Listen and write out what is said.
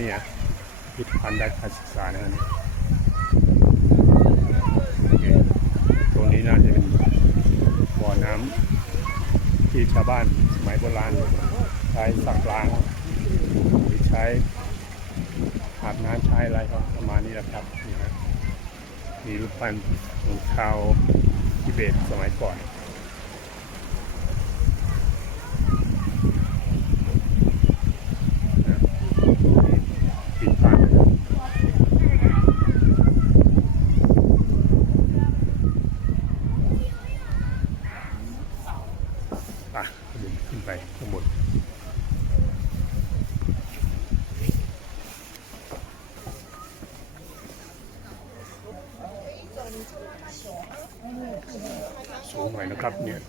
นี่อะพิพิธภัณฑ์ด้านการศึกษานะครับนี่โอเคตรงนี้น่าจะเป็นบ่อน้ำที่ชาวบ้านสมัยโบราณใช้สักล้างหรือใช้อาบน้ำใช้อะไรก็ประมาณนี้แหละครับนี่ฮะมีรูปปั้นของชาวทิเบตสมัยก่อน ปิดผ่านนะครับ อะเดินขึ้นไปข้างบนสูงหน่อยนะครับเนี่ย